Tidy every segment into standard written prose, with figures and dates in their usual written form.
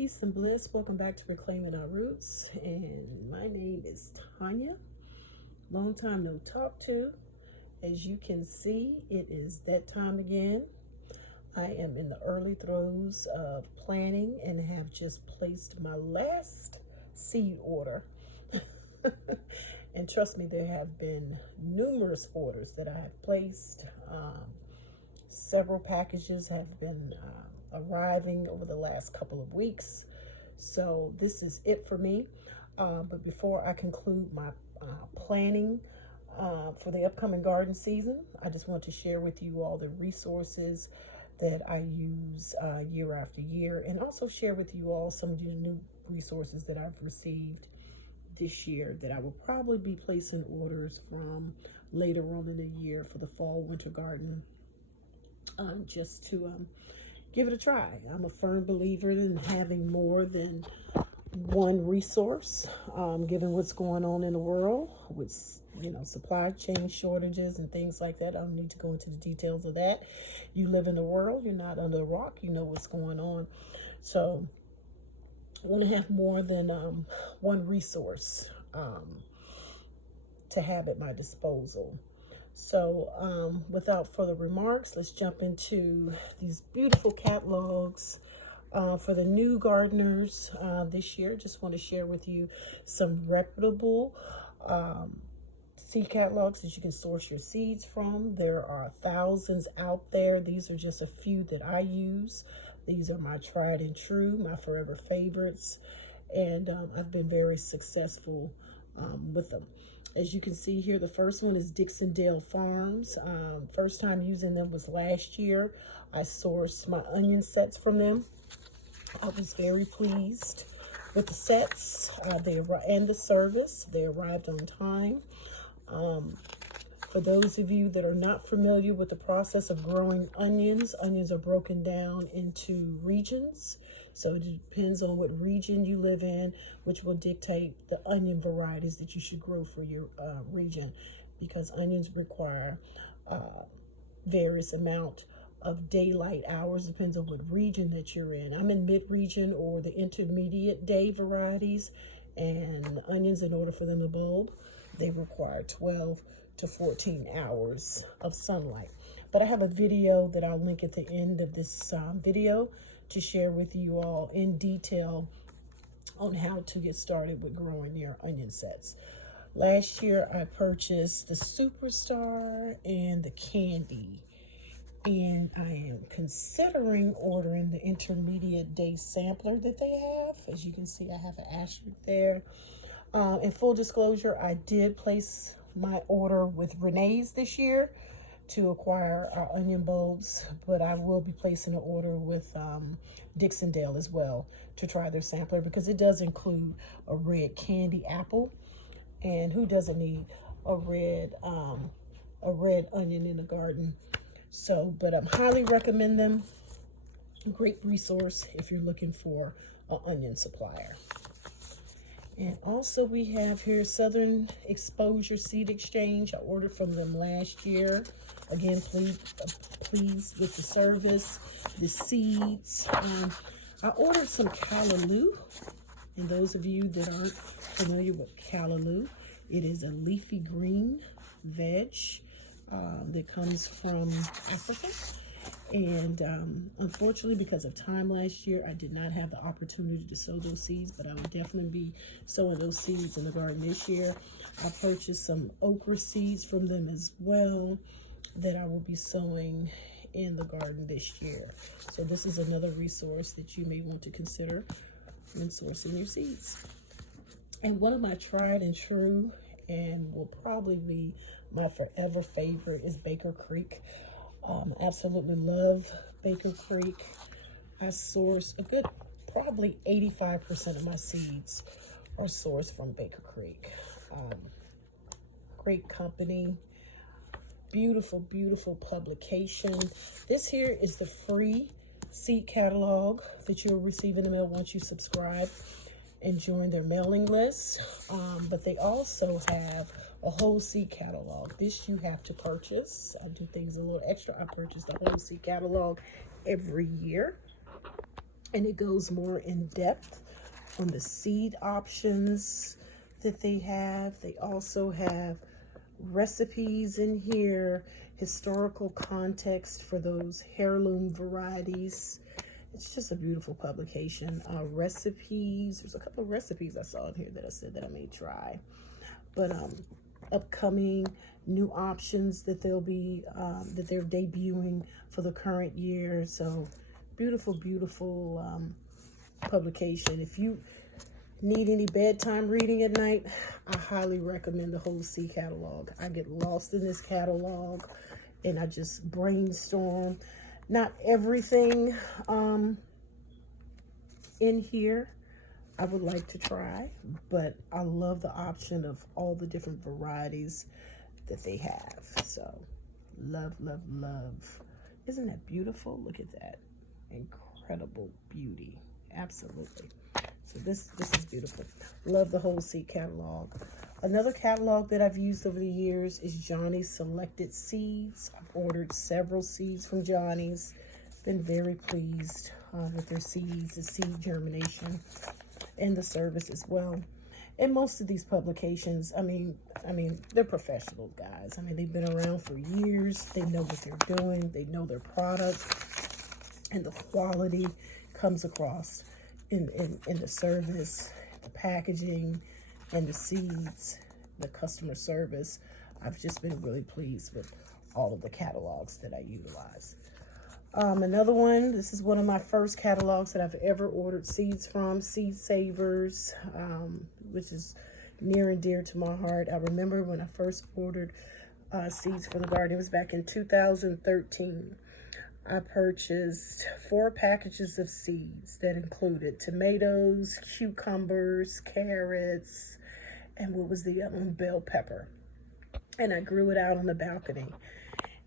Peace and bliss. Welcome back to Reclaiming Our Roots. And my name is Tanya. Long time no talk to. As you can see, it is that time again. I am in the early throes of planning and have just placed my last seed order. And trust me, there have been numerous orders that I have placed. Several packages have been arriving over the last couple of weeks. So this is it for me. But before I conclude my planning for the upcoming garden season, I just want to share with you all the resources that I use year after year, and also share with you all some of the new resources that I've received this year that I will probably be placing orders from later on in the year for the fall winter garden, just to give it a try. I'm a firm believer in having more than one resource, given what's going on in the world with, supply chain shortages and things like that. I don't need to go into the details of that. You live in the world, you're not under a rock, you know what's going on. So I want to have more than one resource to have at my disposal. So without further remarks, let's jump into these beautiful catalogs for the new gardeners this year. Just want to share with you some reputable seed catalogs that you can source your seeds from. There are thousands out there. These are just a few that I use. These are my tried and true, my forever favorites, and I've been very successful with them. As you can see here, the first one is Dixondale Farms. First time using them was last year. I sourced my onion sets from them. I was very pleased with the sets and the service. They arrived on time. For those of you that are not familiar with the process of growing onions, onions are broken down into regions. So it depends on what region you live in, which will dictate the onion varieties that you should grow for your region, because onions require various amount of daylight hours, depends on what region that you're in. I'm in mid-region or the intermediate day varieties, and onions, in order for them to bulb, they require 12 to 14 hours of sunlight. But I have a video that I'll link at the end of this video to share with you all in detail on how to get started with growing your onion sets. Last year I purchased the Superstar and the Candy, and I am considering ordering the intermediate day sampler that they have. As you can see, I have an asterisk there. In full disclosure, I did place my order with Renee's this year to acquire our onion bulbs, but I will be placing an order with Dixondale as well to try their sampler, because it does include a red candy apple, and who doesn't need a red onion in the garden? So, but I highly recommend them. Great resource if you're looking for an onion supplier. And also we have here Southern Exposure Seed Exchange. I ordered from them last year. Again, pleased with the service, the seeds. I ordered some callaloo. And those of you that aren't familiar with callaloo, it is a leafy green veg that comes from Africa. And unfortunately, because of time last year, I did not have the opportunity to sow those seeds, but I will definitely be sowing those seeds in the garden this year. I purchased some okra seeds from them as well that I will be sowing in the garden this year. So this is another resource that you may want to consider when sourcing your seeds. And one of my tried and true, and will probably be my forever favorite, is Baker Creek. Absolutely love Baker Creek. I source a good, probably 85% of my seeds are sourced from Baker Creek. Great company, beautiful, beautiful publication. This here is the free seed catalog that you'll receive in the mail once you subscribe and join their mailing list. But they also have a whole seed catalog. This you have to purchase. I do things a little extra. I purchase the whole seed catalog every year. and it goes more in depth on the seed options that they have. They also have recipes in here, historical context for those heirloom varieties. It's just a beautiful publication. Recipes, there's a couple of recipes I saw in here that I said that I may try. But upcoming new options that they'll be, that they're debuting for the current year. So beautiful, beautiful publication. If you need any bedtime reading at night, I highly recommend the xoxo catalog. I get lost in this catalog and I just brainstorm. Not everything in here I would like to try, but I love the option of all the different varieties that they have. So love, love, love. Isn't that beautiful? Look at that. Incredible beauty. Absolutely. So this is beautiful. Love the xoxo catalog. Another catalog that I've used over the years is Johnny's Selected Seeds. I've ordered several seeds from Johnny's. Been very pleased with their seeds, the seed germination, and the service as well. And most of these publications, I mean, they're professional guys. I mean, they've been around for years. They know what they're doing. They know their product, and the quality comes across in the service, the packaging, and the seeds, the customer service. I've just been really pleased with all of the catalogs that I utilize. Another one, this is one of my first catalogs that I've ever ordered seeds from, Seed Savers, which is near and dear to my heart. I remember when I first ordered seeds for the garden. It was back in 2013. I purchased 4 packages of seeds that included tomatoes, cucumbers, carrots, and what was the other one? Bell pepper. And I grew it out on the balcony.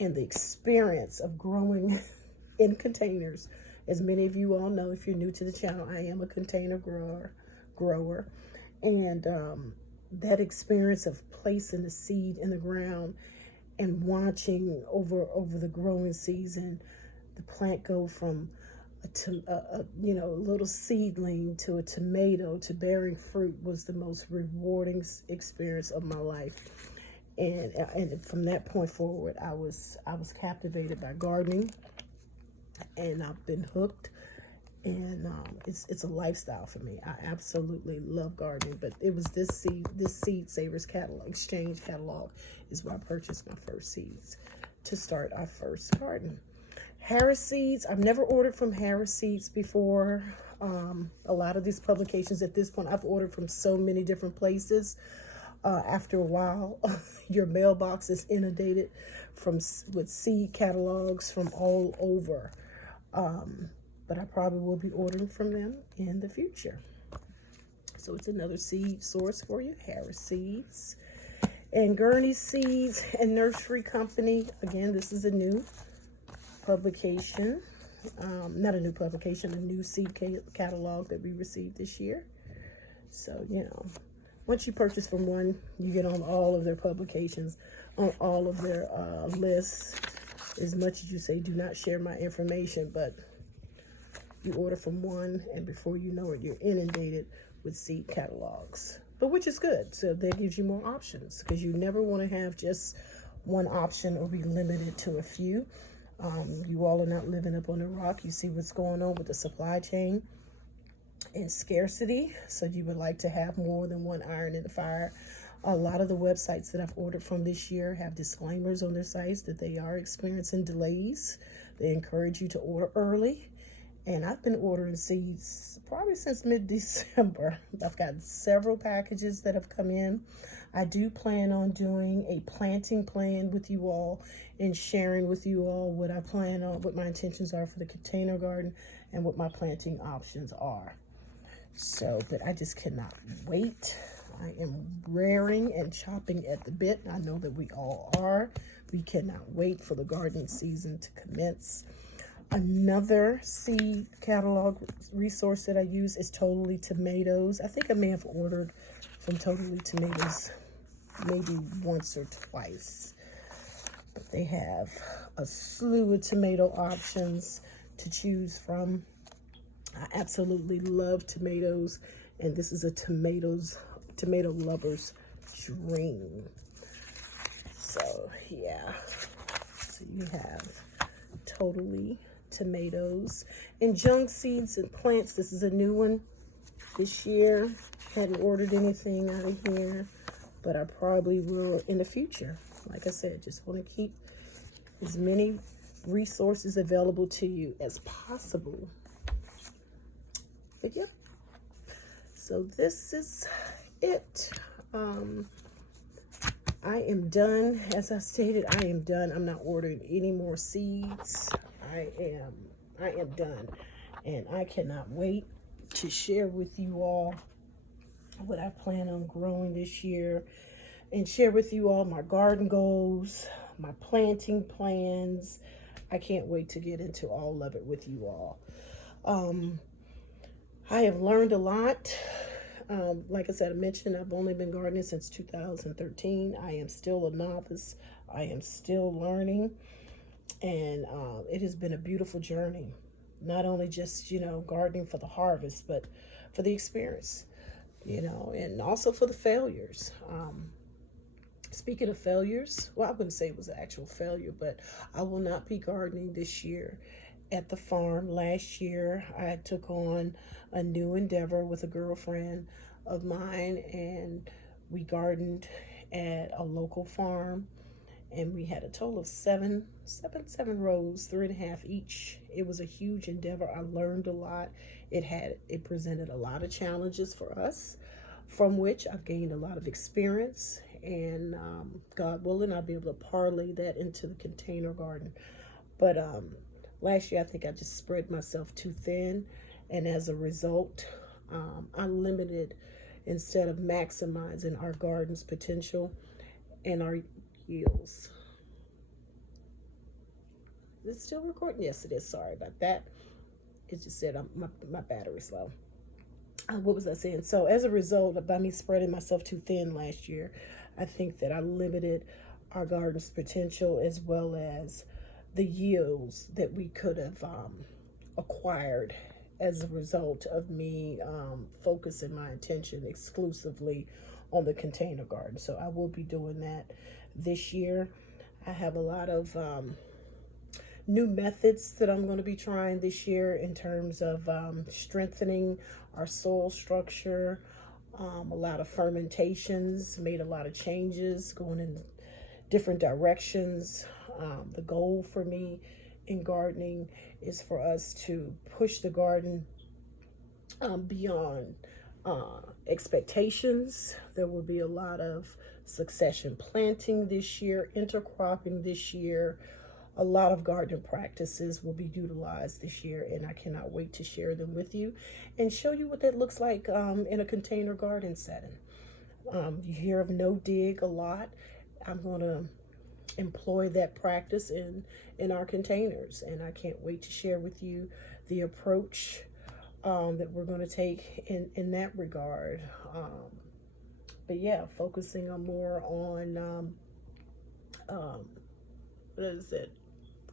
And the experience of growing in containers, as many of you all know, if you're new to the channel, I am a container grower. And that experience of placing the seed in the ground and watching over the growing season, the plant go from a little seedling to a tomato to bearing fruit was the most rewarding experience of my life. And from that point forward, I was captivated by gardening, and I've been hooked. And it's a lifestyle for me. I absolutely love gardening. But it was this Seed Savers catalog, exchange catalog, is where I purchased my first seeds to start our first garden. Harris Seeds, I've never ordered from Harris Seeds before. A lot of these publications at this point, I've ordered from so many different places. After a while, your mailbox is inundated with seed catalogs from all over. But I probably will be ordering from them in the future. So it's another seed source for you, Harris Seeds. And Gurney Seeds and Nursery Company. Again, this is a new publication. Not a new publication, a new seed catalog that we received this year. So, once you purchase from one, you get on all of their publications, on all of their lists. As much as you say, do not share my information, but you order from one, and before you know it, you're inundated with seed catalogs. But which is good, so that gives you more options, because you never want to have just one option or be limited to a few. You all are not living up on a rock. You see what's going on with the supply chain and scarcity, so you would like to have more than one iron in the fire. A lot of the websites that I've ordered from this year have disclaimers on their sites that they are experiencing delays. They encourage you to order early, and I've been ordering seeds probably since mid-December. I've got several packages that have come in. I do plan on doing a planting plan with you all and sharing with you all what I plan on, what my intentions are for the container garden and what my planting options are. So, but I just cannot wait. I am raring and chopping at the bit. I know that we all are. We cannot wait for the gardening season to commence. Another seed catalog resource that I use is Totally Tomatoes. I think I may have ordered from Totally Tomatoes maybe once or twice. But they have a slew of tomato options to choose from. I absolutely love tomatoes, and this is a tomato lover's dream. So yeah, so you have totally tomatoes and junk seeds and plants. This is a new one this year. Hadn't ordered anything out of here, but I probably will in the future. Like I said, just want to keep as many resources available to you as possible. But yep, so this is it. I am done. As I stated, I am done. I'm not ordering any more seeds. I am done. And I cannot wait to share with you all what I plan on growing this year and share with you all my garden goals, my planting plans. I can't wait to get into all of it with you all. I have learned a lot. Like I said, I mentioned I've only been gardening since 2013. I am still a novice. I am still learning. And it has been a beautiful journey. Not only just, gardening for the harvest, but for the experience, and also for the failures. Speaking of failures, well, I wouldn't say it was an actual failure, but I will not be gardening this year at the farm. Last year, I took on a new endeavor with a girlfriend of mine, and we gardened at a local farm, and we had a total of seven rows, 3.5 each. It was a huge endeavor. I learned a lot. It presented a lot of challenges for us, from which I've gained a lot of experience, and God willing, I'll be able to parlay that into the container garden. But last year, I think I just spread myself too thin, and as a result, I limited instead of maximizing our garden's potential and our yields. Is it still recording? Yes, it is. Sorry about that. It just said my battery's low. What was I saying? So as a result, by me spreading myself too thin last year, I think that I limited our garden's potential as well as the yields that we could have acquired as a result of me focusing my attention exclusively on the container garden. So I will be doing that this year. I have a lot of new methods that I'm going to be trying this year in terms of strengthening our soil structure. A lot of fermentations, made a lot of changes, going in different directions. The goal for me in gardening is for us to push the garden beyond expectations. There will be a lot of succession planting this year, intercropping this year. A lot of gardening practices will be utilized this year, and I cannot wait to share them with you and show you what that looks like in a container garden setting. You hear of no dig a lot. I'm going to employ that practice in our containers, and I can't wait to share with you the approach that we're going to take in that regard. But yeah, focusing on more on what is it?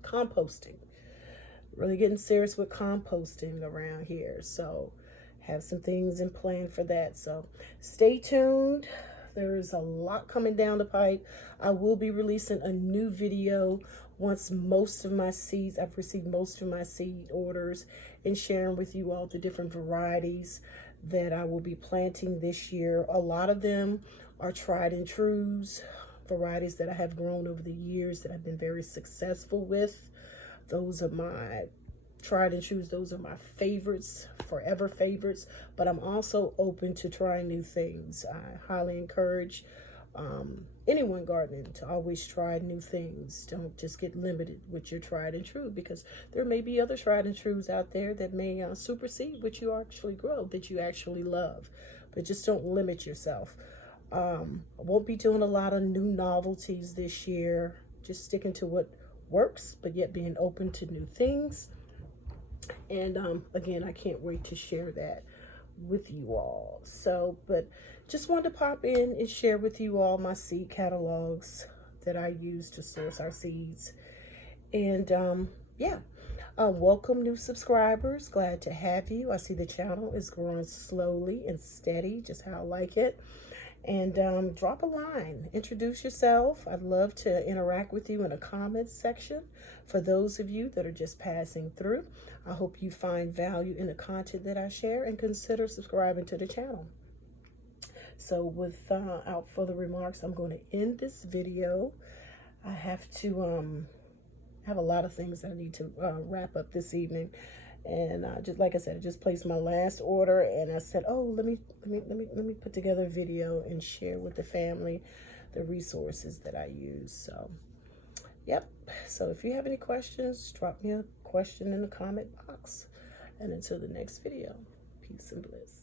Composting. Really getting serious with composting around here. So have some things in plan for that. So stay tuned. There's a lot coming down the pipe. I will be releasing a new video once I've received most of my seed orders, and sharing with you all the different varieties that I will be planting this year. A lot of them are tried and trues, varieties that I have grown over the years that I've been very successful with. Those are my tried and trues. Those are my favorites, forever favorites, but I'm also open to trying new things. I highly encourage anyone gardening to always try new things. Don't just get limited with your tried and true, because there may be other tried and trues out there that may supersede what you actually grow, that you actually love. But just don't limit yourself. I won't be doing a lot of new novelties this year, just sticking to what works, but yet being open to new things. And again, I can't wait to share that with you all. So, but just wanted to pop in and share with you all my seed catalogs that I use to source our seeds. And yeah, Welcome new subscribers. Glad to have you. I see the channel is growing slowly and steady, just how I like it. And drop a line. Introduce yourself. I'd love to interact with you in a comments section. For those of you that are just passing through, I hope you find value in the content that I share and consider subscribing to the channel. So without further remarks, I'm going to end this video. I have to have a lot of things that I need to wrap up this evening, and just like I said, I just placed my last order, and I said, oh, let me put together a video and share with the family the resources that I use. So yep, so if you have any questions, drop me a question in the comment box, and until the next video, peace and bliss.